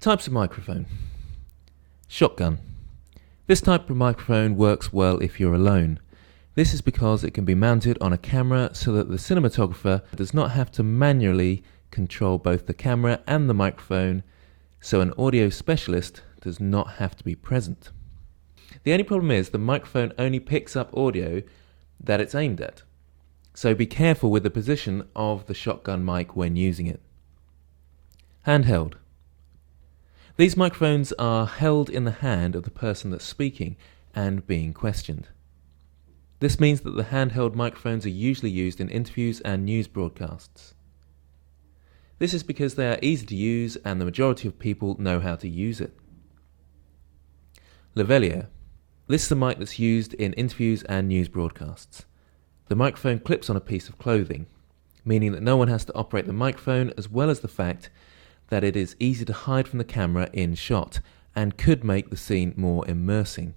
Types of microphone. Shotgun. This type of microphone works well if you're alone. This is because it can be mounted on a camera so that the cinematographer does not have to manually control both the camera and the microphone, so an audio specialist does not have to be present. The only problem is the microphone only picks up audio that it's aimed at, so be careful with the position of the shotgun mic when using it. Handheld. These microphones are held in the hand of the person that's speaking and being questioned. This means that the handheld microphones are usually used in interviews and news broadcasts. This is because they are easy to use and the majority of people know how to use it. Lavalier. This is a mic that's used in interviews and news broadcasts. The microphone clips on a piece of clothing, meaning that no one has to operate the microphone, as well as the fact that it is easy to hide from the camera in shot and could make the scene more immersing.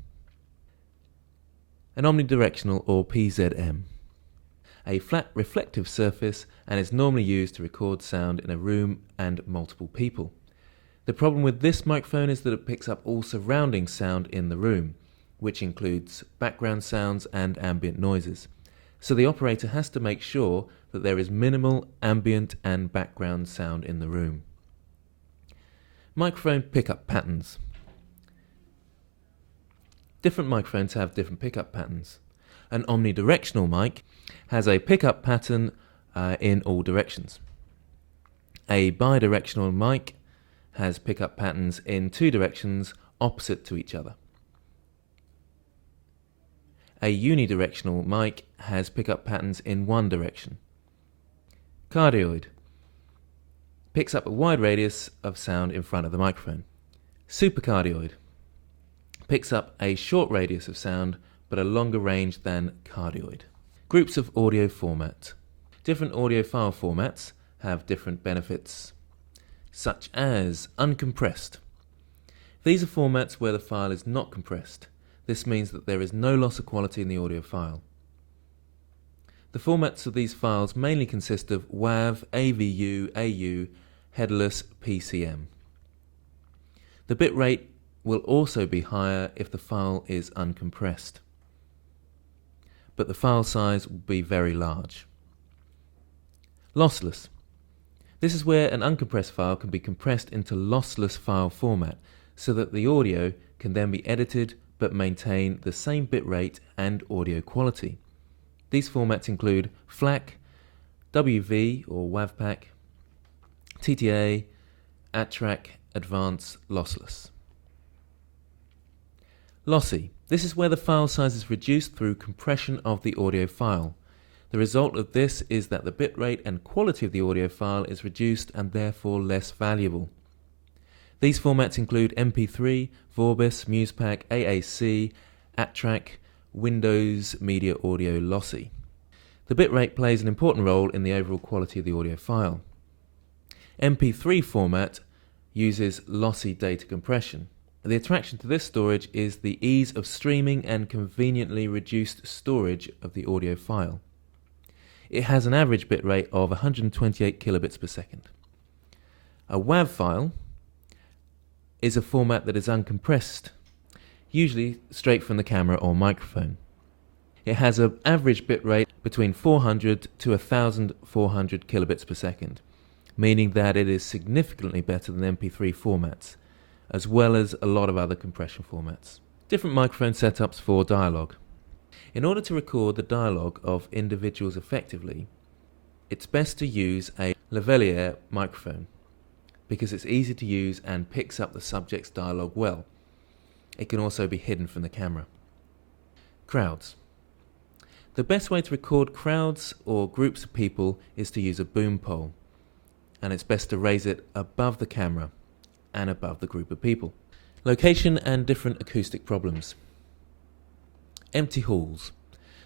An omnidirectional or PZM. A flat reflective surface and is normally used to record sound in a room and multiple people. The problem with this microphone is that it picks up all surrounding sound in the room, which includes background sounds and ambient noises. So the operator has to make sure that there is minimal ambient and background sound in the room. Microphone pickup patterns. Different microphones have different pickup patterns. An omnidirectional mic has a pickup pattern in all directions. A bidirectional mic has pickup patterns in two directions opposite to each other. A unidirectional mic has pickup patterns in one direction. Cardioid picks up a wide radius of sound in front of the microphone. Supercardioid picks up a short radius of sound but a longer range than cardioid. Groups of audio format. Different audio file formats have different benefits, such as uncompressed. These are formats where the file is not compressed. This means that there is no loss of quality in the audio file. The formats of these files mainly consist of WAV, AVU, AU, headerless, PCM. The bit rate will also be higher if the file is uncompressed, but the file size will be very large. Lossless. This is where an uncompressed file can be compressed into lossless file format so that the audio can then be edited but maintain the same bit rate and audio quality. These formats include FLAC, WV or WAVPAC, TTA, ATTRAC, Advanced Lossless. Lossy. This is where the file size is reduced through compression of the audio file. The result of this is that the bitrate and quality of the audio file is reduced and therefore less valuable. These formats include MP3, Vorbis, MusePack, AAC, ATTRAC, Windows Media Audio Lossy. The bitrate plays an important role in the overall quality of the audio file. MP3 format uses lossy data compression. The attraction to this storage is the ease of streaming and conveniently reduced storage of the audio file. It has an average bitrate of 128 kilobits per second. A WAV file is a format that is uncompressed, usually straight from the camera or microphone. It has an average bitrate between 400 to 1400 kilobits per second, meaning that it is significantly better than MP3 formats, as well as a lot of other compression formats. Different microphone setups for dialogue. In order to record the dialogue of individuals effectively, it's best to use a lavalier microphone because it's easy to use and picks up the subject's dialogue well. It can also be hidden from the camera. Crowds. The best way to record crowds or groups of people is to use a boom pole, and it's best to raise it above the camera and above the group of people. Location and different acoustic problems. Empty halls.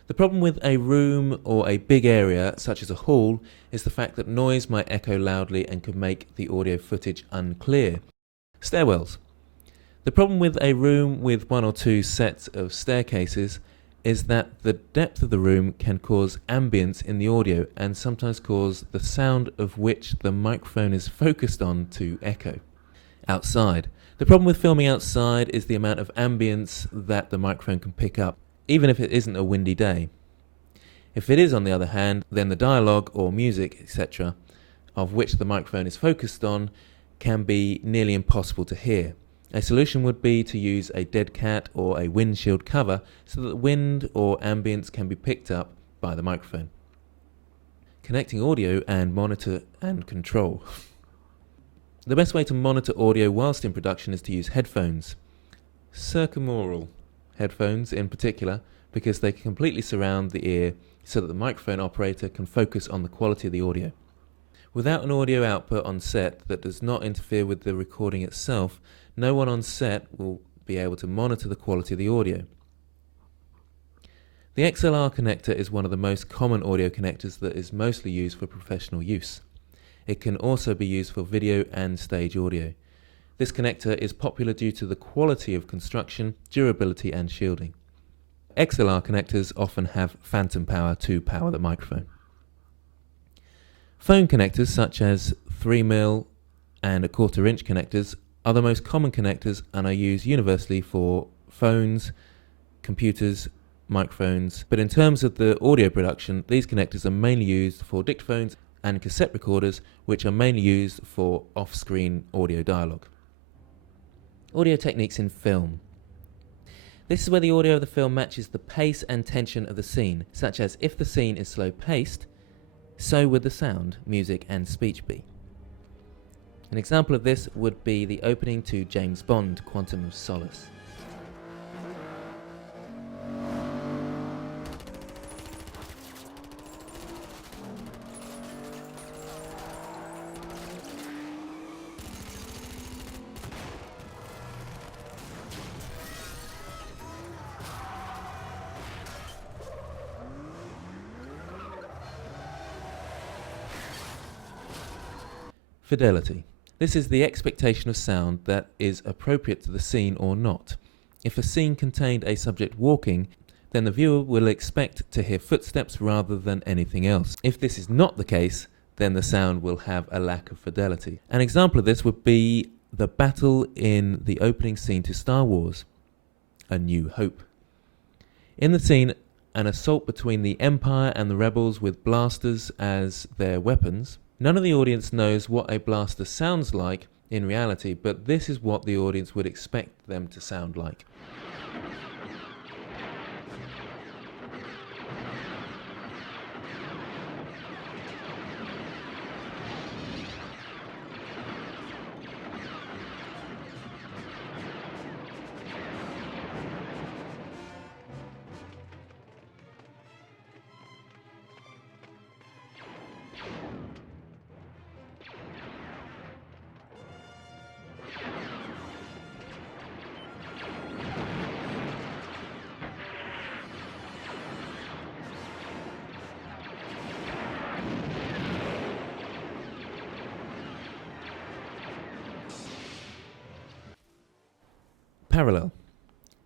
The problem with a room or a big area, such as a hall, is the fact that noise might echo loudly and could make the audio footage unclear. Stairwells. The problem with a room with one or two sets of staircases is that the depth of the room can cause ambience in the audio and sometimes cause the sound of which the microphone is focused on to echo. outside. The problem with filming outside is the amount of ambience that the microphone can pick up, even if it isn't a windy day. If it is, on the other hand, then the dialogue or music, etc., of which the microphone is focused on, can be nearly impossible to hear. A solution would be to use a dead cat or a windshield cover so that the wind or ambience can be picked up by the microphone. Connecting audio and monitor and control. The best way to monitor audio whilst in production is to use headphones. Circumaural headphones in particular, because they can completely surround the ear so that the microphone operator can focus on the quality of the audio. Without an audio output on set that does not interfere with the recording itself, no one on set will be able to monitor the quality of the audio. The XLR connector is one of the most common audio connectors that is mostly used for professional use. It can also be used for video and stage audio. This connector is popular due to the quality of construction, durability and shielding. XLR connectors often have phantom power to power the microphone. Phone connectors such as 3mm and a 1/4 inch connectors are the most common connectors and are used universally for phones, computers, microphones. But in terms of the audio production, these connectors are mainly used for dictaphones and cassette recorders, which are mainly used for off-screen audio dialogue. Audio techniques in film. This is where the audio of the film matches the pace and tension of the scene, such as if the scene is slow-paced, so would the sound, music and speech be. An example of this would be the opening to James Bond, Quantum of Solace. Fidelity. This is the expectation of sound that is appropriate to the scene or not. If a scene contained a subject walking, then the viewer will expect to hear footsteps rather than anything else. If this is not the case, then the sound will have a lack of fidelity. An example of this would be the battle in the opening scene to Star Wars: A New Hope. In the scene, an assault between the Empire and the Rebels with blasters as their weapons. None of the audience knows what a blaster sounds like in reality, but this is what the audience would expect them to sound like. Parallel.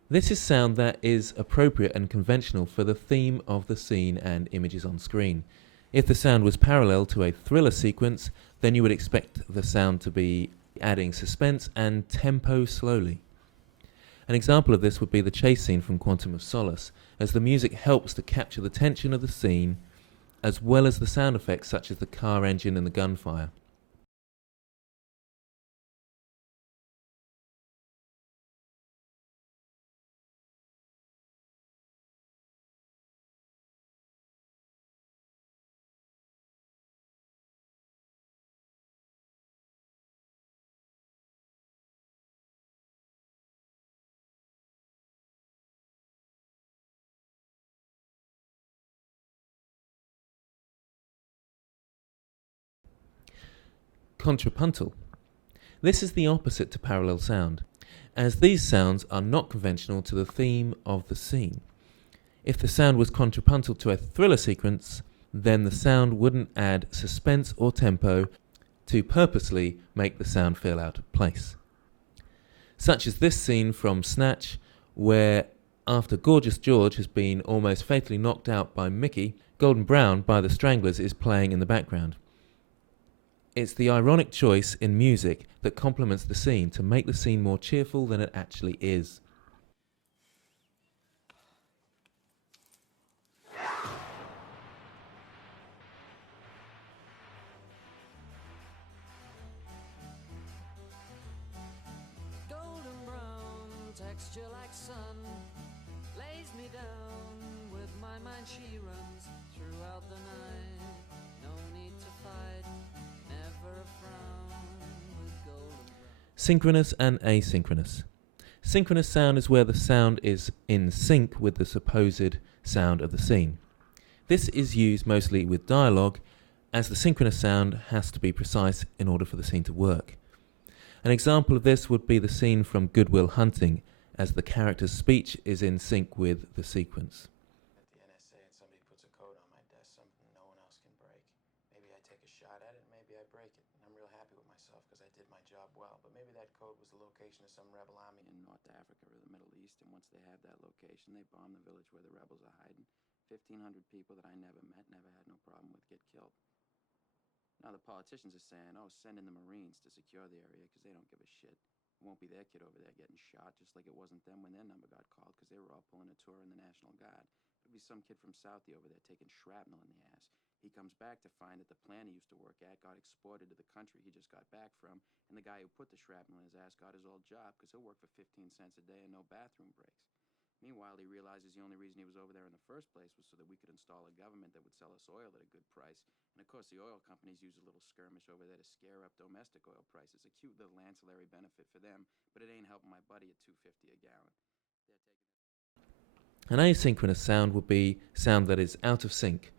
This is sound that is appropriate and conventional for the theme of the scene and images on screen. If the sound was parallel to a thriller sequence, then you would expect the sound to be adding suspense and tempo slowly. An example of this would be the chase scene from Quantum of Solace, as the music helps to capture the tension of the scene, as well as the sound effects such as the car engine and the gunfire. Contrapuntal. This is the opposite to parallel sound, as these sounds are not conventional to the theme of the scene. If the sound was contrapuntal to a thriller sequence, then the sound wouldn't add suspense or tempo to purposely make the sound feel out of place. Such as this scene from Snatch, where after Gorgeous George has been almost fatally knocked out by Mickey, Golden Brown by the Stranglers is playing in the background. It's the ironic choice in music that complements the scene to make the scene more cheerful than it actually is. Golden brown, texture like sun, lays me down. With my mind she runs throughout the night. No need to fight, never a frown with golden brown. Synchronous and asynchronous. Synchronous sound is where the sound is in sync with the supposed sound of the scene. This is used mostly with dialogue, as the synchronous sound has to be precise in order for the scene to work. An example of this would be the scene from Good Will Hunting, as the character's speech is in sync with the sequence. At the NSA and somebody puts a code on my desk, something no one else can break. Maybe I take a shot at it, maybe I break it. And I'm real happy with myself because I did my job well. But maybe that code was the location of some rebel army in North Africa or the Middle East. And once they have that location, they bomb the village where the rebels are hiding. 1,500 people that I never met, never had no problem with, get killed. Now the politicians are saying, oh, send in the Marines to secure the area because they don't give a shit. It won't be their kid over there getting shot, just like it wasn't them when their number got called because they were all pulling a tour in the National Guard. It'll be some kid from Southie over there taking shrapnel in the ass. He comes back to find that the plant he used to work at got exported to the country he just got back from, and the guy who put the shrapnel in his ass got his old job because he'll work for 15 cents a day and no bathroom breaks. Meanwhile, he realizes the only reason he was over there in the first place was so that we could install a government that would sell us oil at a good price. And of course, the oil companies use a little skirmish over there to scare up domestic oil prices. A cute little ancillary benefit for them, but it ain't helping my buddy at $2.50 a gallon. An asynchronous sound would be sound that is out of sync.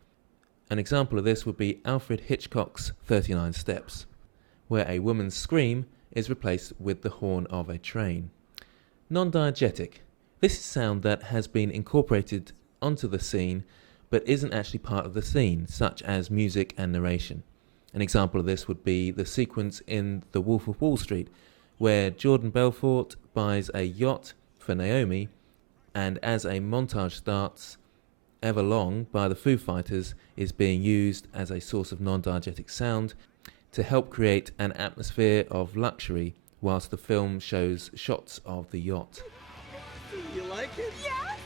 An example of this would be Alfred Hitchcock's 39 Steps, where a woman's scream is replaced with the horn of a train. Non-diegetic. This is sound that has been incorporated onto the scene but isn't actually part of the scene, such as music and narration. An example of this would be the sequence in The Wolf of Wall Street, where Jordan Belfort buys a yacht for Naomi, and as a montage starts, Everlong by the Foo Fighters is being used as a source of non-diegetic sound to help create an atmosphere of luxury whilst the film shows shots of the yacht. You like it? Yes!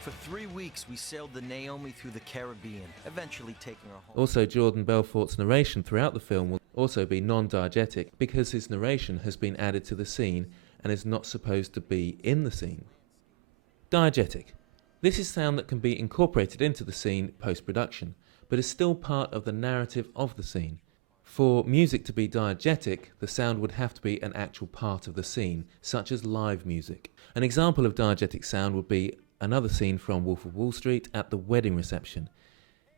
For 3 weeks, we sailed the Naomi through the Caribbean, eventually taking her home. Also, Jordan Belfort's narration throughout the film will also be non-diegetic because his narration has been added to the scene and is not supposed to be in the scene. Diegetic. This is sound that can be incorporated into the scene post-production, but is still part of the narrative of the scene. For music to be diegetic, the sound would have to be an actual part of the scene, such as live music. An example of diegetic sound would be another scene from Wolf of Wall Street at the wedding reception.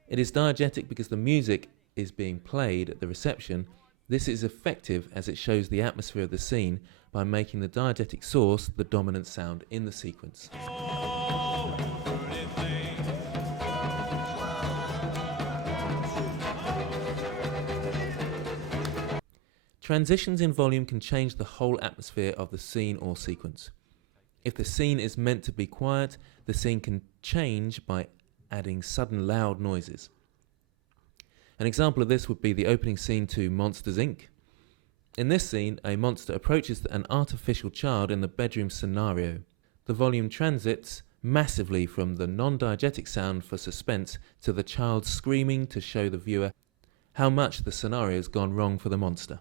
It is diegetic because the music is being played at the reception. This is effective as it shows the atmosphere of the scene by making the diegetic source the dominant sound in the sequence. Transitions in volume can change the whole atmosphere of the scene or sequence. If the scene is meant to be quiet, the scene can change by adding sudden loud noises. An example of this would be the opening scene to Monsters, Inc. In this scene, a monster approaches an artificial child in the bedroom scenario. The volume transits massively from the non-diegetic sound for suspense to the child screaming to show the viewer how much the scenario has gone wrong for the monster.